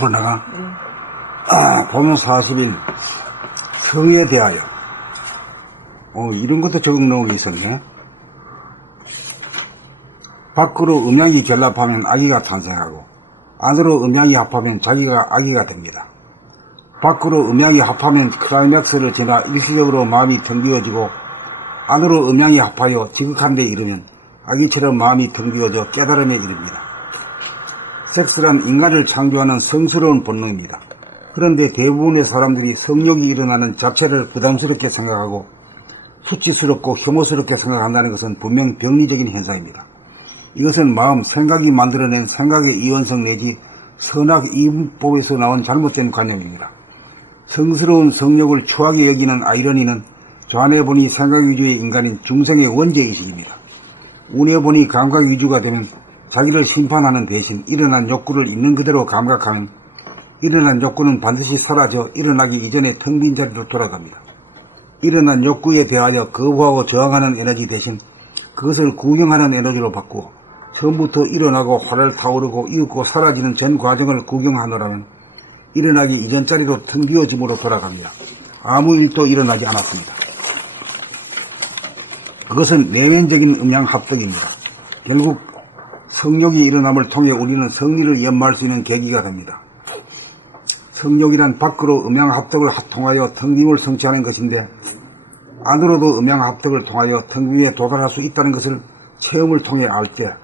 앞으로 나가. 보면 40일 성에 대하여. 이런 것도 적응 넣은 게 있었네. 밖으로 음양이 결합하면 아기가 탄생하고 안으로 음양이 합하면 자기가 아기가 됩니다. 밖으로 음양이 합하면 클라이맥스를 지나 일시적으로 마음이 텅 비어지고 안으로 음양이 합하여 지극한 데 이르면 아기처럼 마음이 텅 비어져 깨달음에 이릅니다. 섹스란 인간을 창조하는 성스러운 본능입니다. 그런데 대부분의 사람들이 성욕이 일어나는 자체를 부담스럽게 생각하고 수치스럽고 혐오스럽게 생각한다는 것은 분명 병리적인 현상입니다. 이것은 마음, 생각이 만들어낸 생각의 이원성 내지 선악 이분법에서 나온 잘못된 관념입니다. 성스러운 성욕을 추하게 여기는 아이러니는 좌뇌 보니 생각 위주의 인간인 중생의 원죄의식입니다. 우뇌 보니 감각 위주가 되면 자기를 심판하는 대신 일어난 욕구를 있는 그대로 감각하면 일어난 욕구는 반드시 사라져 일어나기 이전에 텅 빈 자리로 돌아갑니다. 일어난 욕구에 대하여 거부하고 저항하는 에너지 대신 그것을 구경하는 에너지로 바꾸어 처음부터 일어나고 활을 타오르고 이윽고 사라지는 전 과정을 구경하노라면 일어나기 이전 자리로 텅 비어짐으로 돌아갑니다. 아무 일도 일어나지 않았습니다. 그것은 내면적인 음양합덕입니다. 결국 성욕이 일어남을 통해 우리는 성리를 연마할 수 있는 계기가 됩니다. 성욕이란 밖으로 음양합덕을 통하여 텅 빔을 성취하는 것인데 안으로도 음양합덕을 통하여 텅 빔에 도달할 수 있다는 것을 체험을 통해 알 때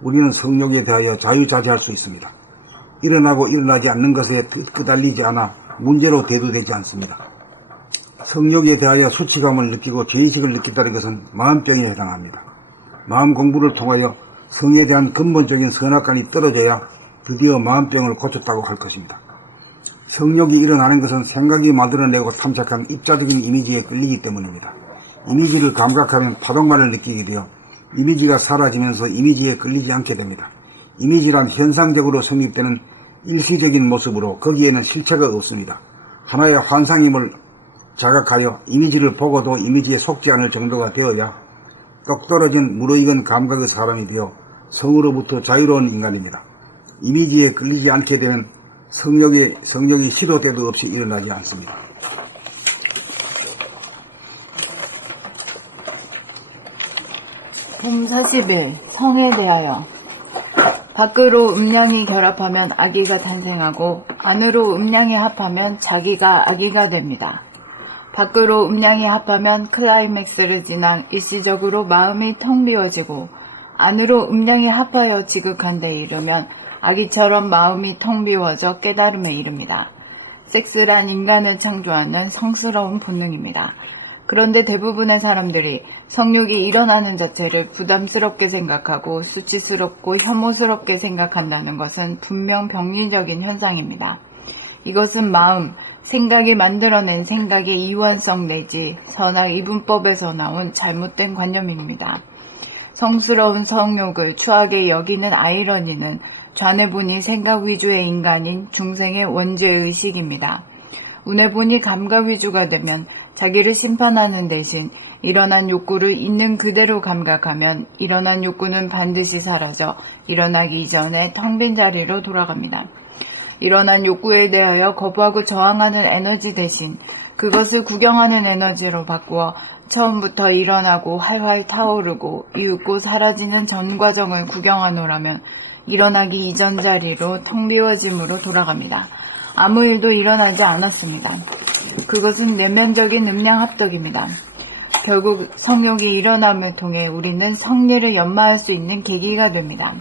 우리는 성욕에 대하여 자유자재할 수 있습니다. 일어나고 일어나지 않는 것에 끄달리지 않아 문제로 대두되지 않습니다. 성욕에 대하여 수치감을 느끼고 죄의식을 느낀다는 것은 마음병에 해당합니다. 마음 공부를 통하여 성에 대한 근본적인 선악관이 떨어져야 드디어 마음병을 고쳤다고 할 것입니다. 성욕이 일어나는 것은 생각이 만들어내고 탐색한 입자적인 이미지에 끌리기 때문입니다. 이미지를 감각하면 파동만을 느끼게 되어 이미지가 사라지면서 이미지에 끌리지 않게 됩니다. 이미지란 현상적으로 성립되는 일시적인 모습으로 거기에는 실체가 없습니다. 하나의 환상임을 자각하여 이미지를 보고도 이미지에 속지 않을 정도가 되어야 똑 떨어진 무르익은 감각의 사람이 되어 성으로부터 자유로운 인간입니다. 이미지에 끌리지 않게 되면 성욕이 시도 때도 없이 일어나지 않습니다. 봄 40일 성에 대하여 밖으로 음양이 결합하면 아기가 탄생하고 안으로 음양이 합하면 자기가 아기가 됩니다. 밖으로 음양이 합하면 클라이맥스를 지나 일시적으로 마음이 텅 비어지고 안으로 음양이 합하여 지극한 데 이르면 아기처럼 마음이 텅 비워져 깨달음에 이릅니다. 섹스란 인간을 창조하는 성스러운 본능입니다. 그런데 대부분의 사람들이 성욕이 일어나는 자체를 부담스럽게 생각하고 수치스럽고 혐오스럽게 생각한다는 것은 분명 병리적인 현상입니다. 이것은 마음, 생각이 만들어낸 생각의 이원성 내지 선악 이분법에서 나온 잘못된 관념입니다. 성스러운 성욕을 추하게 여기는 아이러니는 좌뇌본이 생각 위주의 인간인 중생의 원죄의식입니다. 우뇌본이 감각 위주가 되면 자기를 심판하는 대신 일어난 욕구를 있는 그대로 감각하면 일어난 욕구는 반드시 사라져 일어나기 이전에 텅 빈 자리로 돌아갑니다. 일어난 욕구에 대하여 거부하고 저항하는 에너지 대신 그것을 구경하는 에너지로 바꾸어 처음부터 일어나고 활활 타오르고 이윽고 사라지는 전 과정을 구경하노라면 일어나기 이전 자리로 텅 비워짐으로 돌아갑니다. 아무 일도 일어나지 않았습니다. 그것은 내면적인 음양합덕입니다. 결국 성욕이 일어남을 통해 우리는 성리를 연마할 수 있는 계기가 됩니다.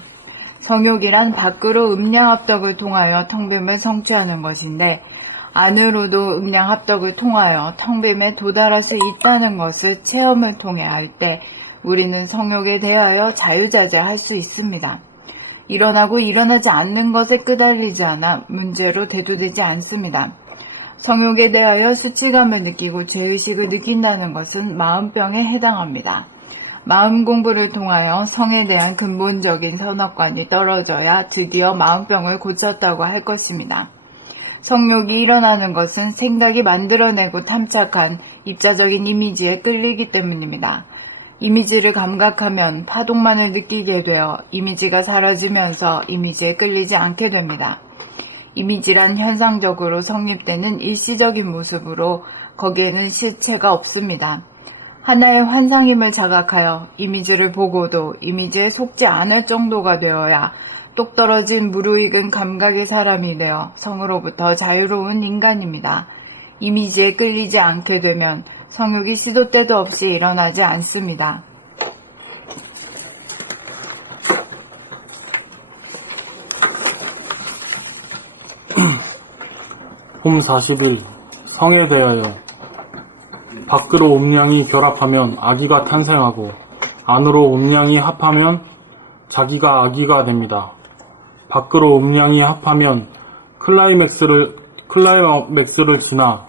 성욕이란 밖으로 음양합덕을 통하여 텅빔을 성취하는 것인데 안으로도 음양합덕을 통하여 텅빔에 도달할 수 있다는 것을 체험을 통해 알 때 우리는 성욕에 대하여 자유자재할 수 있습니다. 일어나고 일어나지 않는 것에 끄달리지 않아 문제로 대두되지 않습니다. 성욕에 대하여 수치감을 느끼고 죄의식을 느낀다는 것은 마음병에 해당합니다. 마음 공부를 통하여 성에 대한 근본적인 선악관이 떨어져야 드디어 마음병을 고쳤다고 할 것입니다. 성욕이 일어나는 것은 생각이 만들어내고 탐착한 입자적인 이미지에 끌리기 때문입니다. 이미지를 감각하면 파동만을 느끼게 되어 이미지가 사라지면서 이미지에 끌리지 않게 됩니다. 이미지란 현상적으로 성립되는 일시적인 모습으로 거기에는 실체가 없습니다. 하나의 환상임을 자각하여 이미지를 보고도 이미지에 속지 않을 정도가 되어야 똑 떨어진 무르익은 감각의 사람이 되어 성으로부터 자유로운 인간입니다. 이미지에 끌리지 않게 되면 성욕이 시도 때도 없이 일어나지 않습니다. 홈 40일 성에 대하여 밖으로 음양이 결합하면 아기가 탄생하고 안으로 음양이 합하면 자기가 아기가 됩니다. 밖으로 음양이 합하면 클라이맥스를 지나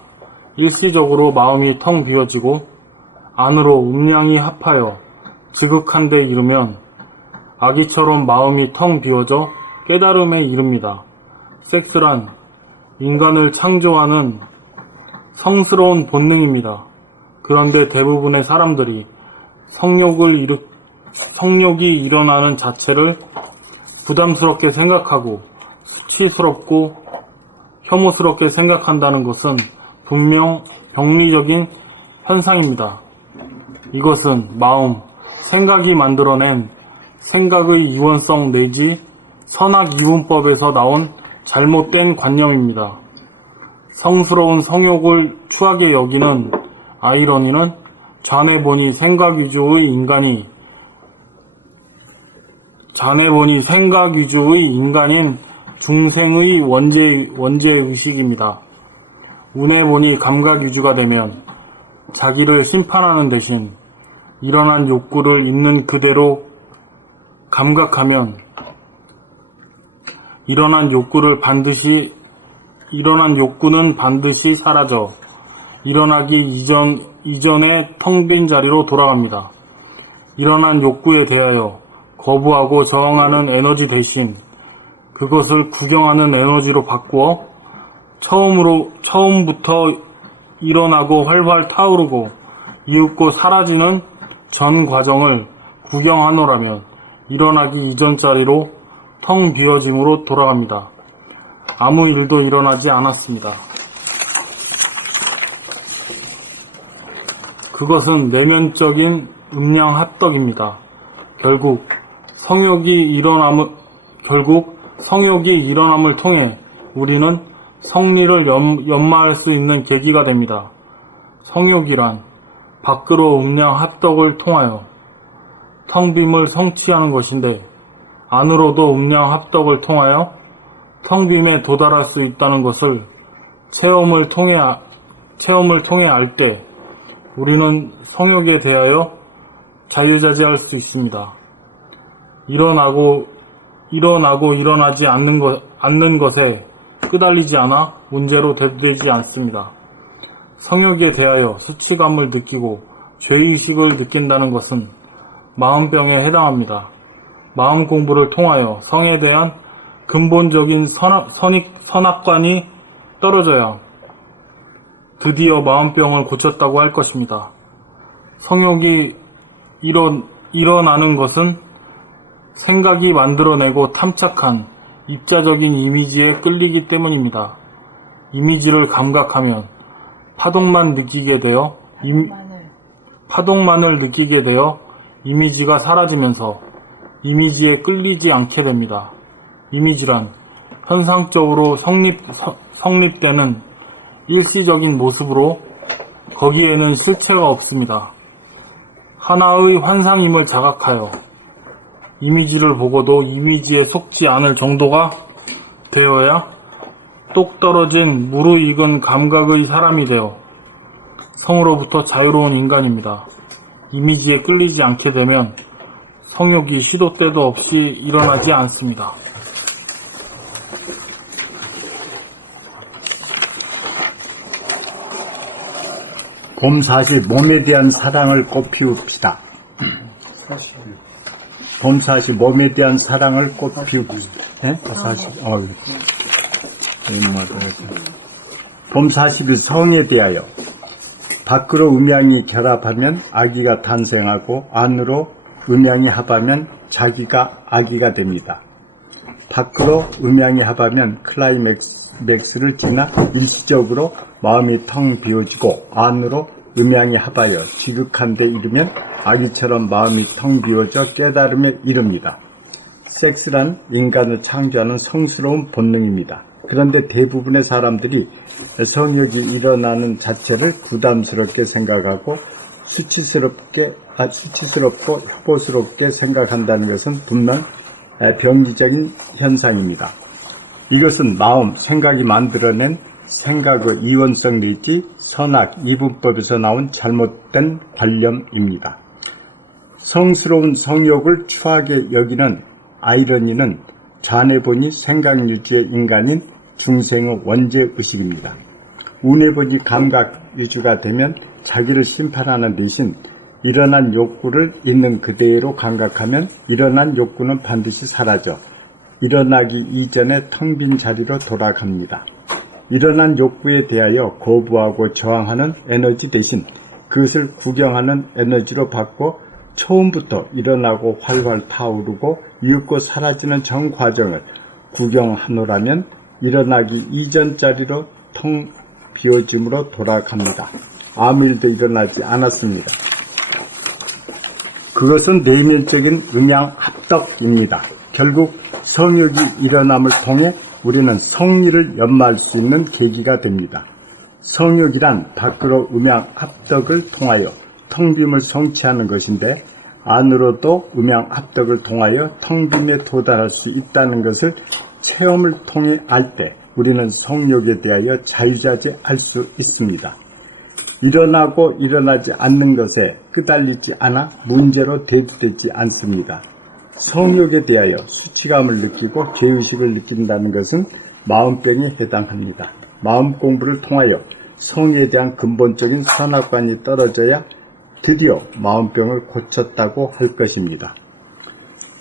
일시적으로 마음이 텅 비어지고 안으로 음양이 합하여 지극한 데 이르면 아기처럼 마음이 텅 비어져 깨달음에 이릅니다. 섹스란 인간을 창조하는 성스러운 본능입니다. 그런데 대부분의 사람들이 성욕이 일어나는 자체를 부담스럽게 생각하고 수치스럽고 혐오스럽게 생각한다는 것은 분명 병리적인 현상입니다. 이것은 마음, 생각이 만들어낸 생각의 이원성 내지 선악이분법에서 나온 잘못된 관념입니다. 성스러운 성욕을 추하게 여기는 아이러니는 자네 보니 생각 위주의 인간인 중생의 원죄의식입니다. 운에 보니 감각 위주가 되면 자기를 심판하는 대신 일어난 욕구를 있는 그대로 감각하면 일어난 욕구는 반드시 사라져 일어나기 이전의 텅 빈 자리로 돌아갑니다. 일어난 욕구에 대하여 거부하고 저항하는 에너지 대신 그것을 구경하는 에너지로 바꾸어 처음부터 일어나고 활활 타오르고 이윽고 사라지는 전 과정을 구경하노라면 일어나기 이전 자리로 텅 비어짐으로 돌아갑니다. 아무 일도 일어나지 않았습니다. 그것은 내면적인 음양합덕입니다. 결국 성욕이 일어남을 통해 우리는 성리를 연마할 수 있는 계기가 됩니다. 성욕이란 밖으로 음양합덕을 통하여 텅 빔을 성취하는 것인데 안으로도 음양합덕을 통하여 텅 빔에 도달할 수 있다는 것을 체험을 통해 알 때 우리는 성욕에 대하여 자유자재할 수 있습니다. 일어나지 않는 것에 끄달리지 않아 문제로 대두되지 않습니다. 성욕에 대하여 수치감을 느끼고 죄의식을 느낀다는 것은 마음병에 해당합니다. 마음 공부를 통하여 성에 대한 근본적인 선악관이 떨어져야 드디어 마음병을 고쳤다고 할 것입니다. 성욕이 일어나는 것은 생각이 만들어내고 탐착한 입자적인 이미지에 끌리기 때문입니다. 이미지를 감각하면 파동만을 느끼게 되어 이미지가 사라지면서 이미지에 끌리지 않게 됩니다. 이미지란 현상적으로 성립되는 일시적인 모습으로 거기에는 실체가 없습니다. 하나의 환상임을 자각하여 이미지를 보고도 이미지에 속지 않을 정도가 되어야 똑 떨어진 무르익은 감각의 사람이 되어 성으로부터 자유로운 인간입니다. 이미지에 끌리지 않게 되면 성욕이 시도 때도 없이 일어나지 않습니다. 봄 40 몸에 대한 사랑을 꽃피웁시다. 봄 40 몸에 대한 사랑을 꽃피웁시다. 예? 40. 봄 40일 성에 대하여 밖으로 음양이 결합하면 아기가 탄생하고 안으로 음양이 합하면 자기가 아기가 됩니다. 밖으로 음양이 합하면 클라이맥스를 지나 일시적으로 마음이 텅 비워지고 안으로 음양이 합하여 지극한 데 이르면 아기처럼 마음이 텅 비워져 깨달음에 이릅니다. 섹스란 인간을 창조하는 성스러운 본능입니다. 그런데 대부분의 사람들이 성욕이 일어나는 자체를 부담스럽게 생각하고 수치스럽고 혐오스럽게 생각한다는 것은 분명 병리적인 현상입니다. 이것은 마음, 생각이 만들어낸 생각의 이원성 내지 선악, 이분법에서 나온 잘못된 관념입니다. 성스러운 성욕을 추하게 여기는 아이러니는 좌뇌본이 생각유주의 인간인 중생의 원죄의식입니다. 우뇌본이 감각유주가 되면 자기를 심판하는 대신 일어난 욕구를 있는 그대로 감각하면 일어난 욕구는 반드시 사라져 일어나기 이전의 텅 빈 자리로 돌아갑니다. 일어난 욕구에 대하여 거부하고 저항하는 에너지 대신 그것을 구경하는 에너지로 바꿔 처음부터 일어나고 활활 타오르고 이윽고 사라지는 전 과정을 구경하노라면 일어나기 이전 자리로 텅 비워짐으로 돌아갑니다. 아무 일도 일어나지 않았습니다. 그것은 내면적인 음양합덕입니다. 결국 성욕이 일어남을 통해 우리는 성리를 연마할 수 있는 계기가 됩니다. 성욕이란 밖으로 음양합덕을 통하여 텅빔을 성취하는 것인데 안으로도 음양합덕을 통하여 텅빔에 도달할 수 있다는 것을 체험을 통해 알 때 우리는 성욕에 대하여 자유자재할 수 있습니다. 일어나고 일어나지 않는 것에 끄달리지 않아 문제로 대두되지 않습니다. 성욕에 대하여 수치감을 느끼고 죄의식을 느낀다는 것은 마음병에 해당합니다. 마음 공부를 통하여 성에 대한 근본적인 선악관이 떨어져야 드디어 마음병을 고쳤다고 할 것입니다.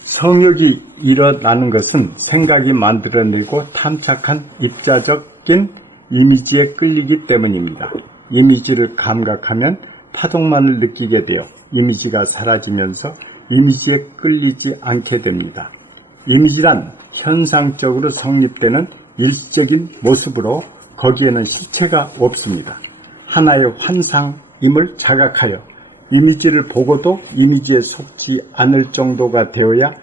성욕이 일어나는 것은 생각이 만들어내고 탐착한 입자적인 이미지에 끌리기 때문입니다. 이미지를 감각하면 파동만을 느끼게 되어 이미지가 사라지면서 이미지에 끌리지 않게 됩니다. 이미지란 현상적으로 성립되는 일시적인 모습으로 거기에는 실체가 없습니다. 하나의 환상임을 자각하여 이미지를 보고도 이미지에 속지 않을 정도가 되어야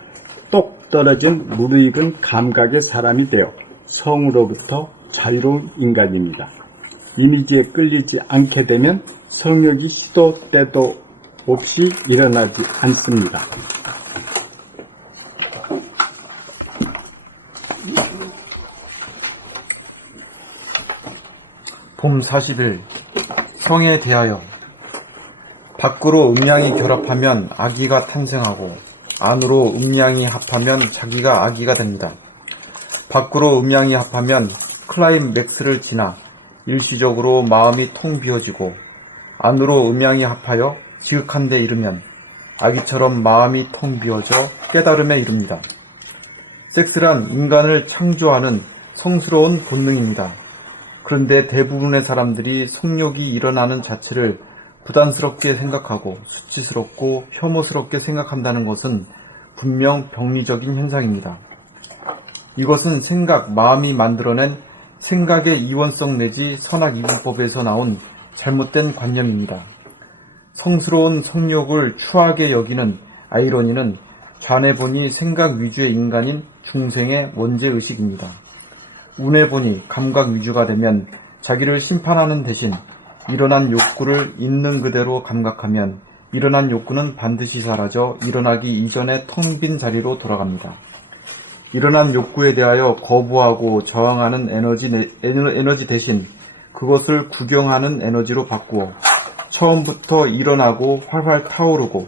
똑 떨어진 무르익은 감각의 사람이 되어 성으로부터 자유로운 인간입니다. 이미지에 끌리지 않게 되면 성욕이 시도 때도 없이 일어나지 않습니다. 봄 40일 성에 대하여 밖으로 음양이 결합하면 아기가 탄생하고 안으로 음양이 합하면 자기가 아기가 됩니다. 밖으로 음양이 합하면 클라이맥스를 지나 일시적으로 마음이 텅 비어지고 안으로 음양이 합하여 지극한 데 이르면 아기처럼 마음이 텅 비어져 깨달음에 이릅니다. 섹스란 인간을 창조하는 성스러운 본능입니다. 그런데 대부분의 사람들이 성욕이 일어나는 자체를 부담스럽게 생각하고 수치스럽고 혐오스럽게 생각한다는 것은 분명 병리적인 현상입니다. 이것은 생각, 마음이 만들어낸 생각의 이원성 내지 선악이분법에서 나온 잘못된 관념입니다. 성스러운 성욕을 추하게 여기는 아이러니는 좌뇌본이 생각 위주의 인간인 중생의 원죄의식입니다. 우뇌본이 감각 위주가 되면 자기를 심판하는 대신 일어난 욕구를 있는 그대로 감각하면 일어난 욕구는 반드시 사라져 일어나기 이전의 텅 빈 자리로 돌아갑니다. 일어난 욕구에 대하여 거부하고 저항하는 에너지 대신 그것을 구경하는 에너지로 바꾸어 처음부터 일어나고 활활 타오르고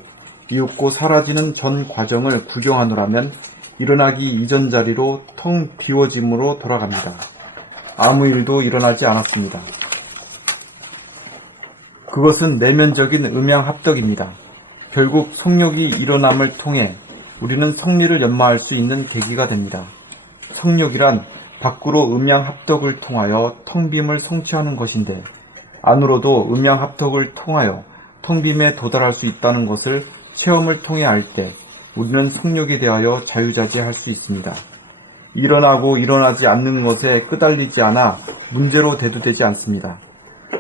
이윽고 사라지는 전 과정을 구경하노라면 일어나기 이전 자리로 텅 비워짐으로 돌아갑니다. 아무 일도 일어나지 않았습니다. 그것은 내면적인 음양합덕입니다. 결국 성욕이 일어남을 통해 우리는 성리를 연마할 수 있는 계기가 됩니다. 성욕이란 밖으로 음양합덕을 통하여 텅빔을 성취하는 것인데 안으로도 음양합덕을 통하여 텅빔에 도달할 수 있다는 것을 체험을 통해 알 때 우리는 성욕에 대하여 자유자재할 수 있습니다. 일어나고 일어나지 않는 것에 끄달리지 않아 문제로 대두되지 않습니다.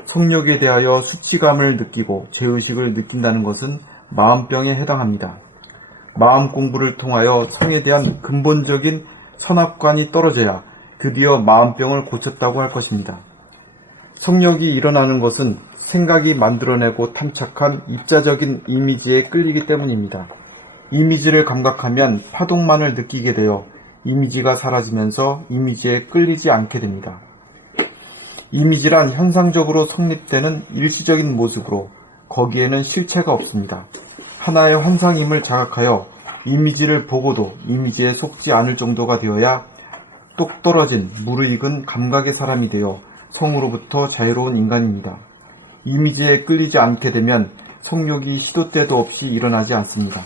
성욕에 대하여 수치감을 느끼고 죄의식을 느낀다는 것은 마음병에 해당합니다. 마음 공부를 통하여 성에 대한 근본적인 선악관이 떨어져야 드디어 마음병을 고쳤다고 할 것입니다. 성욕이 일어나는 것은 생각이 만들어내고 탐착한 입자적인 이미지에 끌리기 때문입니다. 이미지를 감각하면 파동만을 느끼게 되어 이미지가 사라지면서 이미지에 끌리지 않게 됩니다. 이미지란 현상적으로 성립되는 일시적인 모습으로 거기에는 실체가 없습니다. 하나의 환상임을 자각하여 이미지를 보고도 이미지에 속지 않을 정도가 되어야 똑 떨어진 무르익은 감각의 사람이 되어 성으로부터 자유로운 인간입니다. 이미지에 끌리지 않게 되면 성욕이 시도 때도 없이 일어나지 않습니다.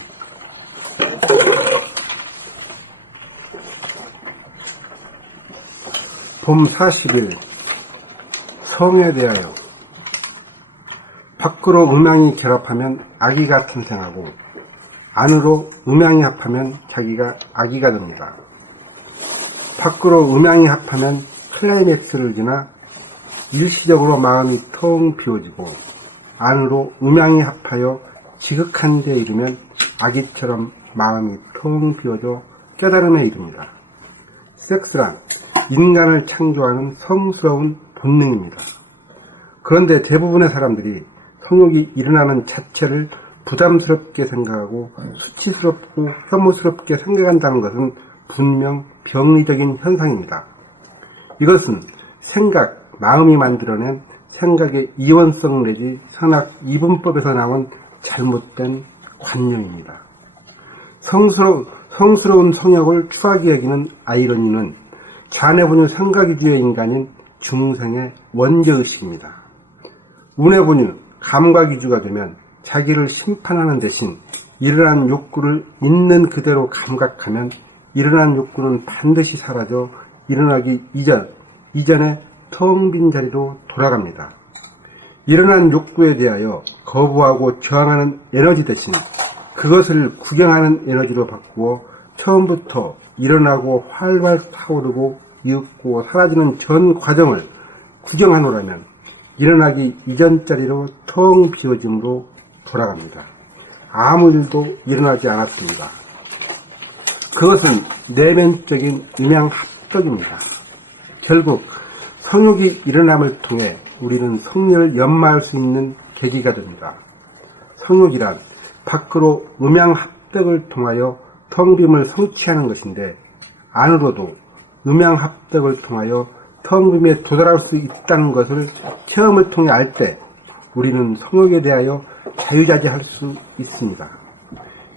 봄 40일 성에 대하여 밖으로 음양이 결합하면 아기가 탄생하고 안으로 음양이 합하면 자기가 아기가 됩니다. 밖으로 음양이 합하면 클라이맥스를 지나 일시적으로 마음이 텅 비워지고 안으로 음양이 합하여 지극한 데 이르면 아기처럼 마음이 텅 비워져 깨달음에 이릅니다. 섹스란 인간을 창조하는 성스러운 본능입니다. 그런데 대부분의 사람들이 성욕이 일어나는 자체를 부담스럽게 생각하고 수치스럽고 혐오스럽게 생각한다는 것은 분명 병리적인 현상입니다. 이것은 생각, 마음이 만들어낸 생각의 이원성 내지 선악 이분법에서 나온 잘못된 관념입니다. 성스러운 성욕을 추하게 여기는 아이러니는 자뇌분유 생각위주의 인간인 중생의 원죄의식입니다. 운해분유 감각위주가 되면 자기를 심판하는 대신 일어난 욕구를 있는 그대로 감각하면 일어난 욕구는 반드시 사라져 일어나기 이전에 텅 빈 자리로 돌아갑니다. 일어난 욕구에 대하여 거부하고 저항하는 에너지 대신 그것을 구경하는 에너지로 바꾸어 처음부터 일어나고 활활 타오르고 이윽고 사라지는 전 과정을 구경하노라면 일어나기 이전 자리로 텅 비워짐으로 돌아갑니다. 아무 일도 일어나지 않았습니다. 그것은 내면적인 음양합덕입니다. 결국 성욕이 일어남을 통해 우리는 성리를 연마할 수 있는 계기가 됩니다. 성욕이란 밖으로 음양합덕을 통하여 텅빔을 성취하는 것인데 안으로도 음양합덕을 통하여 텅빔에 도달할 수 있다는 것을 체험을 통해 알 때 우리는 성욕에 대하여 자유자재할 수 있습니다.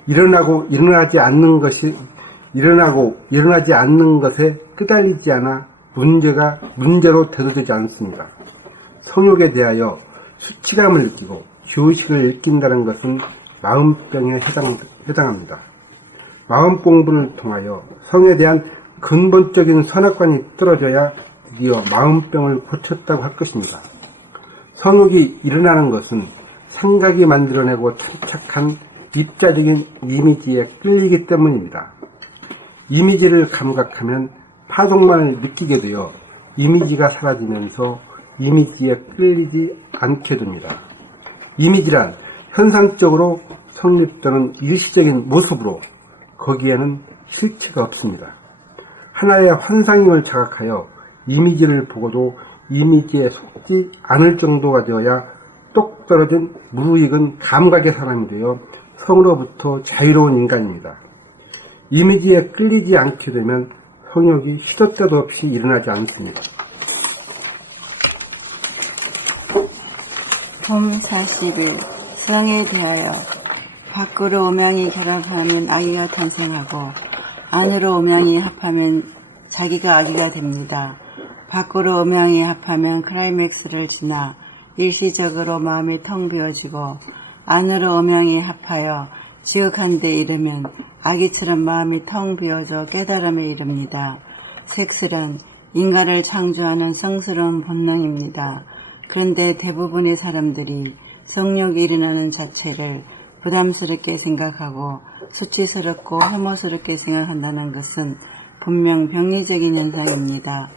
일어나고 일어나지 않는 것에 끄달리지 않아 문제로 대두되지 않습니다. 성욕에 대하여 수치감을 느끼고 죄의식을 느낀다는 것은 마음병에 해당합니다. 마음 공부를 통하여 성에 대한 근본적인 선악관이 떨어져야 드디어 마음병을 고쳤다고 할 것입니다. 성욕이 일어나는 것은 생각이 만들어내고 탐착한 입자적인 이미지에 끌리기 때문입니다. 이미지를 감각하면 파동만을 느끼게 되어 이미지가 사라지면서 이미지에 끌리지 않게 됩니다. 이미지란 현상적으로 성립되는 일시적인 모습으로 거기에는 실체가 없습니다. 하나의 환상임을 자각하여 이미지를 보고도 이미지에 속지 않을 정도가 되어야 똑 떨어진 무르익은 감각의 사람이 되어 성으로부터 자유로운 인간입니다. 이미지에 끌리지 않게 되면 성욕이 시도 때도 없이 일어나지 않습니다. 봄 40일 성에 대하여 밖으로 음양이 결합하면 아기가 탄생하고 안으로 음양이 합하면 자기가 아기가 됩니다. 밖으로 음양이 합하면 클라이맥스를 지나 일시적으로 마음이 텅 비어지고 안으로 음양이 합하여 지극한 데 이르면 아기처럼 마음이 텅 비어져 깨달음에 이릅니다. 섹스란 인간을 창조하는 성스러운 본능입니다. 그런데 대부분의 사람들이 성욕이 일어나는 자체를 부담스럽게 생각하고 수치스럽고 혐오스럽게 생각한다는 것은 분명 병리적인 현상입니다.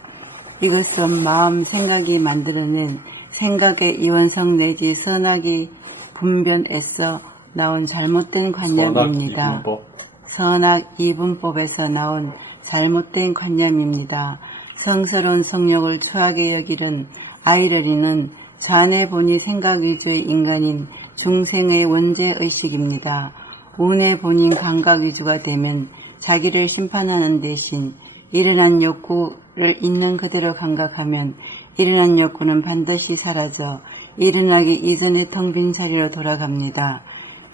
이것은 마음, 생각이 만들어낸 생각의 이원성 내지 선악이 분변에서 나온 잘못된 관념입니다. 선악 이분법에서 나온 잘못된 관념입니다. 성스러운 성욕을 추하게 여기는 아이러리는 자네 본이 생각 위주의 인간인 중생의 원죄의식입니다. 운의 본인 감각 위주가 되면 자기를 심판하는 대신 일어난 욕구를 있는 그대로 감각하면 일어난 욕구는 반드시 사라져 일어나기 이전의 텅 빈 자리로 돌아갑니다.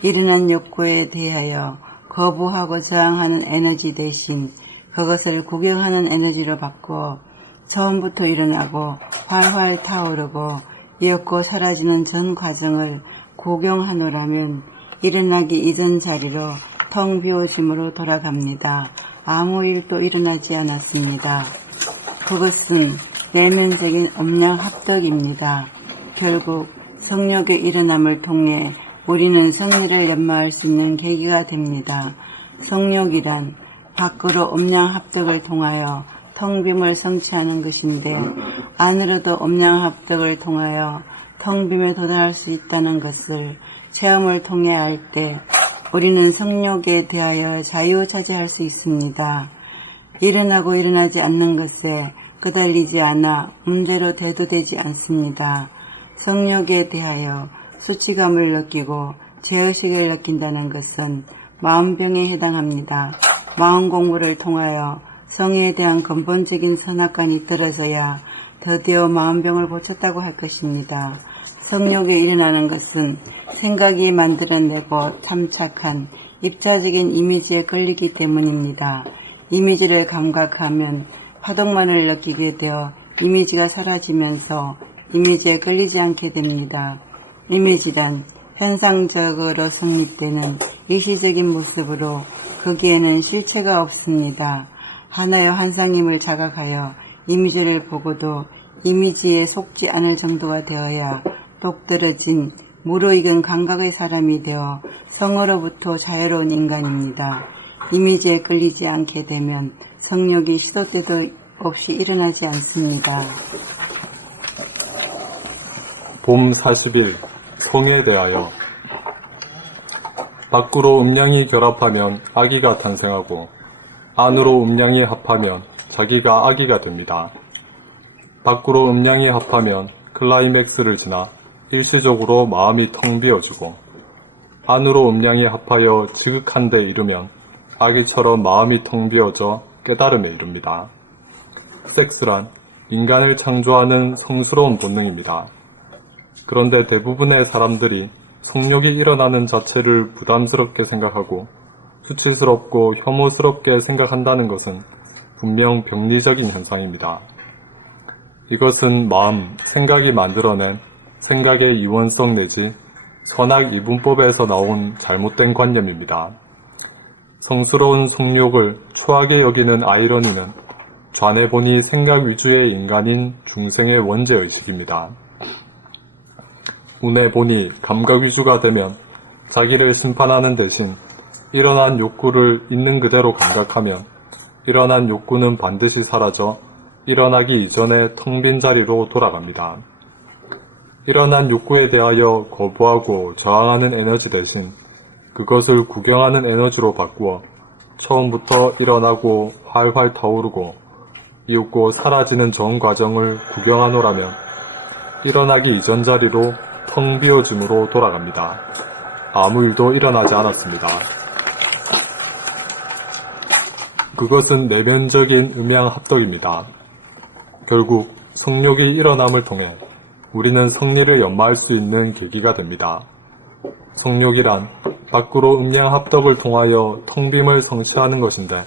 일어난 욕구에 대하여 거부하고 저항하는 에너지 대신 그것을 구경하는 에너지로 바꾸어 처음부터 일어나고 활활 타오르고 이었고 사라지는 전 과정을 구경하노라면 일어나기 이전 자리로 텅 비워짐으로 돌아갑니다. 아무 일도 일어나지 않았습니다. 그것은 내면적인 음양합덕입니다. 결국 성욕의 일어남을 통해 우리는 성리를 연마할 수 있는 계기가 됩니다. 성욕이란 밖으로 음양합덕을 통하여 텅 빔을 성취하는 것인데 안으로도 음양합덕을 통하여 텅 빔에 도달할 수 있다는 것을 체험을 통해 알 때 우리는 성욕에 대하여 자유자재할 수 있습니다. 일어나고 일어나지 않는 것에 끄달리지 않아 문제로 대두되지 않습니다. 성욕에 대하여 수치감을 느끼고 죄의식을 느낀다는 것은 마음병에 해당합니다. 마음 공부를 통하여 성에 대한 근본적인 선악관이 떨어져야 드디어 마음병을 고쳤다고 할 것입니다. 성욕에 일어나는 것은 생각이 만들어내고 탐착한 입자적인 이미지에 걸리기 때문입니다. 이미지를 감각하면 파동만을 느끼게 되어 이미지가 사라지면서 이미지에 걸리지 않게 됩니다. 이미지란 현상적으로 성립되는 일시적인 모습으로 거기에는 실체가 없습니다. 하나의 환상임을 자각하여 이미지를 보고도 이미지에 속지 않을 정도가 되어야 똑 떨어진 무르익은 감각의 사람이 되어 성으로부터 자유로운 인간입니다. 이미지에 끌리지 않게 되면 성욕이 시도 때도 없이 일어나지 않습니다. 봄 40일 성에 대하여 밖으로 음양이 결합하면 아기가 탄생하고 안으로 음양이 합하면 자기가 아기가 됩니다. 밖으로 음양이 합하면 클라이맥스를 지나 일시적으로 마음이 텅 비어지고 안으로 음양이 합하여 지극한 데 이르면 아기처럼 마음이 텅 비어져 깨달음에 이릅니다. 섹스란 인간을 창조하는 성스러운 본능입니다. 그런데 대부분의 사람들이 성욕이 일어나는 자체를 부담스럽게 생각하고 수치스럽고 혐오스럽게 생각한다는 것은 분명 병리적인 현상입니다. 이것은 마음, 생각이 만들어낸 생각의 이원성 내지 선악 이분법에서 나온 잘못된 관념입니다. 성스러운 성욕을 추하게 여기는 아이러니는 좌뇌 본이 생각 위주의 인간인 중생의 원죄의식입니다. 우뇌 본이 감각 위주가 되면 자기를 심판하는 대신 일어난 욕구를 있는 그대로 감각하면 일어난 욕구는 반드시 사라져 일어나기 이전의 텅 빈 자리로 돌아갑니다. 일어난 욕구에 대하여 거부하고 저항하는 에너지 대신 그것을 구경하는 에너지로 바꾸어 처음부터 일어나고 활활 타오르고 이윽고 사라지는 전 과정을 구경하노라면 일어나기 이전 자리로 텅 비어짐으로 돌아갑니다. 아무 일도 일어나지 않았습니다. 그것은 내면적인 음양합덕입니다. 결국 성욕이 일어남을 통해 우리는 성리를 연마할 수 있는 계기가 됩니다. 성욕이란 밖으로 음양합덕을 통하여 텅빔을 성취하는 것인데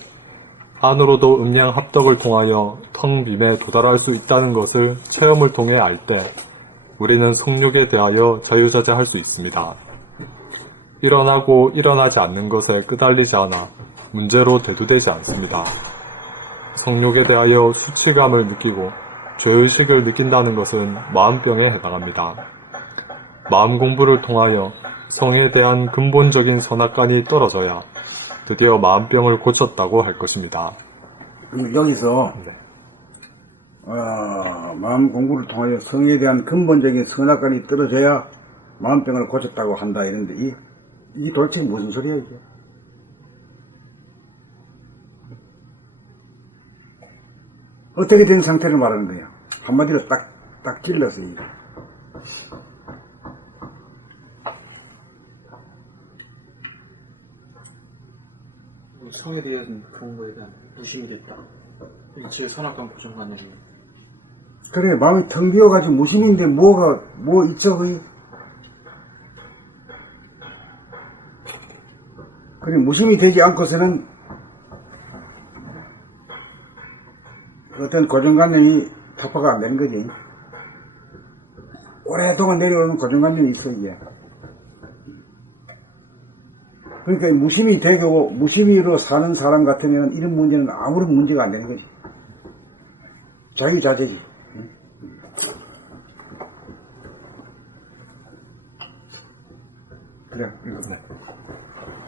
안으로도 음양합덕을 통하여 텅빔에 도달할 수 있다는 것을 체험을 통해 알 때 우리는 성욕에 대하여 자유자재할 수 있습니다. 일어나고 일어나지 않는 것에 끄달리지 않아 문제로 대두되지 않습니다. 성욕에 대하여 수치감을 느끼고 죄의식을 느낀다는 것은 마음병에 해당합니다. 마음 공부를 통하여 성에 대한 근본적인 선악관이 떨어져야 드디어 마음병을 고쳤다고 할 것입니다. 여기서 마음 공부를 통하여 성에 대한 근본적인 선악관이 떨어져야 마음병을 고쳤다고 한다 이런데 이 도대체 무슨 소리야 이게? 어떻게 된 상태를 말하는 거야? 한마디로 딱 찔러서 이게. 성에 대한 그런 거에 대한 의심이 됐다. 일치의 선악관 고정관념이. 그래, 마음이 텅 비어가지고 무심인데 뭐 있어, 거기? 그래, 무심이 되지 않고서는 어떤 고정관념이 타파가 안 되는 거지. 오랫동안 내려오는 고정관념이 있어, 이게. 그러니까 무심이 되고 무심히로 사는 사람 같으면 이런 문제는 아무런 문제가 안 되는 거지. 자유자재지. 그래.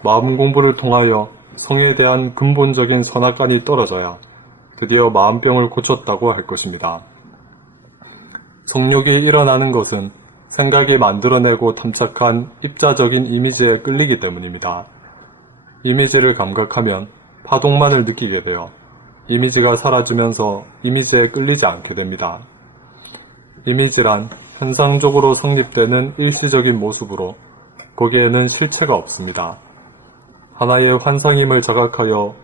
마음 공부를 통하여 성에 대한 근본적인 선악관이 떨어져야 드디어 마음병을 고쳤다고 할 것입니다. 성욕이 일어나는 것은 생각이 만들어내고 탐착한 입자적인 이미지에 끌리기 때문입니다. 이미지를 감각하면 파동만을 느끼게 되어 이미지가 사라지면서 이미지에 끌리지 않게 됩니다. 이미지란 현상적으로 성립되는 일시적인 모습으로 거기에는 실체가 없습니다. 하나의 환상임을 자각하여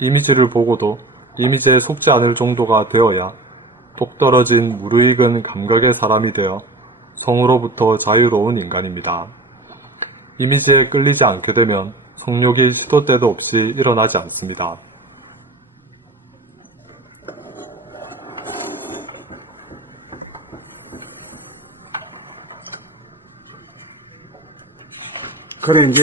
이미지를 보고도 이미지에 속지 않을 정도가 되어야 똑 떨어진 무르익은 감각의 사람이 되어 성으로부터 자유로운 인간입니다. 이미지에 끌리지 않게 되면 성욕이 시도 때도 없이 일어나지 않습니다. 그래, 이제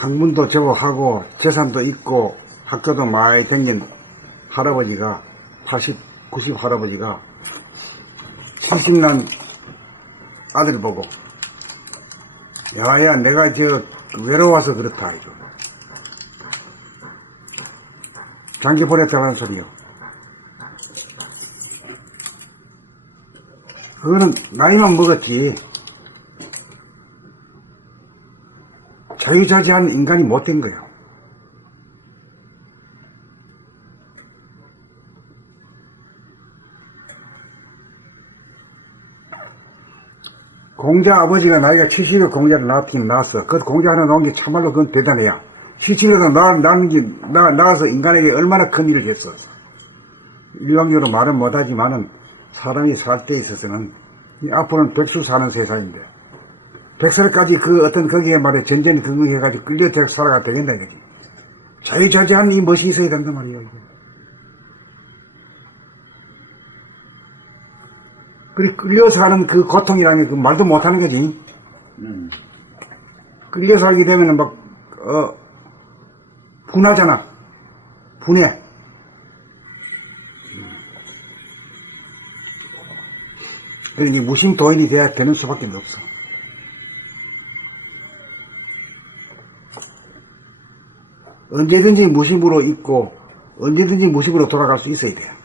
학문도 제법하고 재산도 있고 학교도 많이 다닌 할아버지가 80, 90 할아버지가 70난 아들 보고 야야 내가 외로워서 그렇다 이거 장기 보냈다는 소리요. 그거는 나이만 먹었지 자유자재한 인간이 못된 거예요. 공자 아버지가 나이가 70에 공자를 낳았어. 그 공자 하나 낳은 게 참말로 그건 대단해요. 70에서 낳아서 인간에게 얼마나 큰 일을 했어. 일방적으로 말은 못하지만은 사람이 살 때 있어서는 앞으로는 백수 사는 세상인데 100살까지 거기에 말해 전전히 등극해가지고 끌려 살아가 되겠다 이거지. 자유자재한 이 멋이 있어야 된단 말이에요. 이게. 그리고 끌려 사는 그 고통이라는 게 그 말도 못하는 거지. 끌려 살게 되면은 분하잖아. 분해. 그러니 무심도인이 돼야 되는 수밖에 없어. 언제든지 무심으로 있고 언제든지 무심으로 돌아갈 수 있어야 돼요.